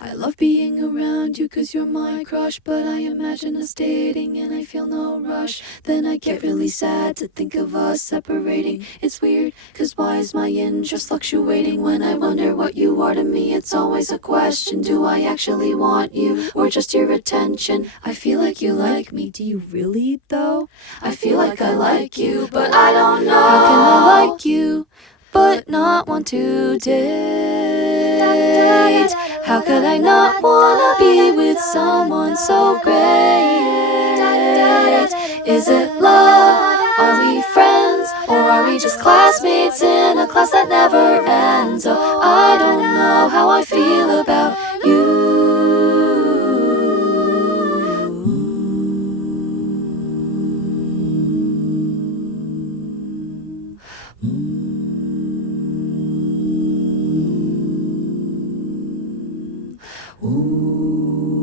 I love being around you 'cause you're my crush, but I imagine us dating and I feel no rush. Then I get really sad to think of us separating. It's weird, 'cause why is my interest fluctuating? When I wonder what you are to me, it's always a question. Do I actually want you, or just your attention? I feel like you like me, do you really though? I feel like I like you, but I don't know. How can I like you, but not want to date? How could I not wanna be with someone so great? Is it love? Are we friends? Or are we just classmates in a class that never ends? Oh, I don't know how I feel about you. Ooh.